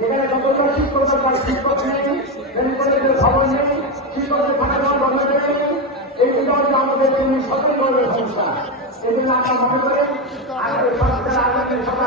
যেখানে যতটা শিক্ষক শিক্ষক নেই, খবর নেই, শিক্ষকের ফাঁকা দেওয়ার বন্ধ নেই, এই কিন্তু আমাদের সকল ধরনের সমস্যা। এই জন্য আমরা মনে করেন সরকার